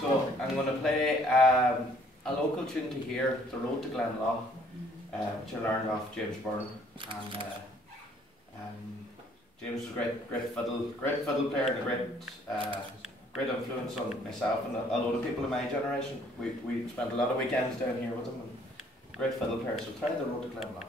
So I'm going to play a local tune to hear, The Road to Glenlaw, which I learned off James Byrne. And James was a great fiddle player and a great influence on myself and a lot of people in my generation. We spent a lot of weekends down here with him. And great fiddle player. So try The Road to Glenlaw.